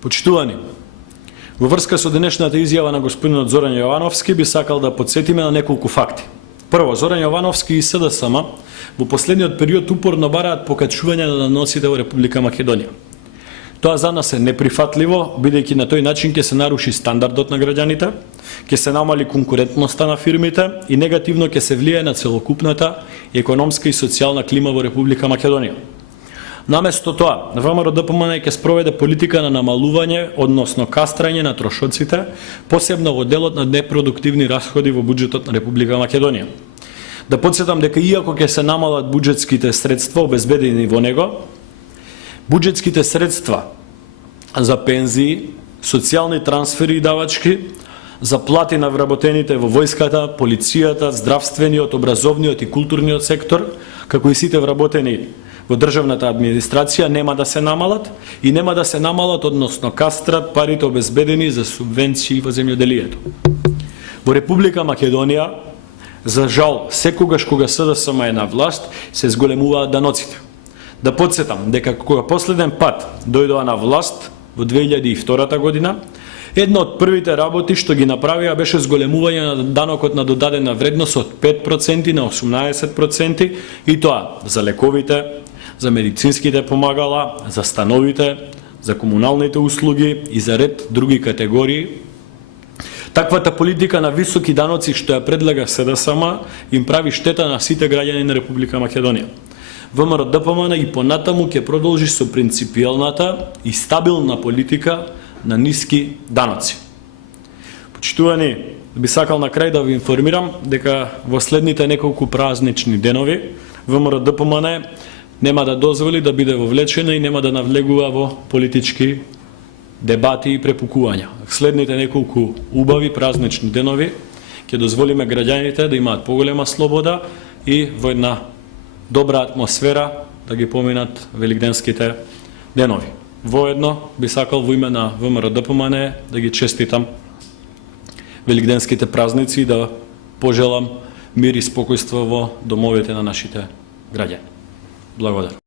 Почитувани, во врска со денешната изјава на господинот Зоран Јовановски би сакал да потсетиме на неколку факти. Прво, Зоран Јовановски и СДСМ во последниот период упорно бараат покачување на даноците во Република Македонија. Тоа за нас е неприфатливо, бидејќи на тој начин ќе се наруши стандардот на граѓаните, ќе се намали конкурентноста на фирмите и негативно ќе се влијае на целокупната економска и социјална клима во Република Македонија. Наместо тоа, ВМРО-ДПМН ќе спроведе политика на намалување, односно кастрање на трошоците, посебно во делот на непродуктивни расходи во буџетот на Република Македонија. Да потсетам дека иако ќе се намалат буџетските средства обезбедени во него, буџетските средства за пензии, социјални трансфери и давачки, за плати на вработените во војската, полицијата, здравствениот, образовниот и културниот сектор, како и сите вработени во државната администрација нема да се намалат и нема да се намалат, односно кастрат парите обезбедени за субвенции во земјоделието. Во Република Македонија, за жал, секогаш кога СДСМ е на власт, се зголемуваат даноците. Да потсетам дека кога последен пат дојдоа на власт во 2002 година, една од првите работи што ги направија беше зголемување на данокот на додадена вредност од 5% на 18% и тоа за лековите, за медицинските помагала, за становите, за комуналните услуги и за ред други категории. Таквата политика на високи даноци што ја предлага СДСМ им прави штета на сите граѓани на Република Македонија. ВМРО-ДПМН и понатаму ќе продолжи со принципијалната и стабилна политика на ниски даноци. Почитувани, би сакал на крај да ви информирам дека во следните неколку празнични денови ВМРО-ДПМН нема да дозволи да биде вовлечена и нема да навлегува во политички дебати и препукувања. Следните неколку убави празнични денови ќе дозволиме граѓаните да имаат поголема слобода и во една добра атмосфера да ги поминат великденските денови. Воедно би сакал во име на ВМРО-ДПМН да ги честитам великденските празници и да пожелам мир и спокојство во домовите на нашите граѓани. Благодарам.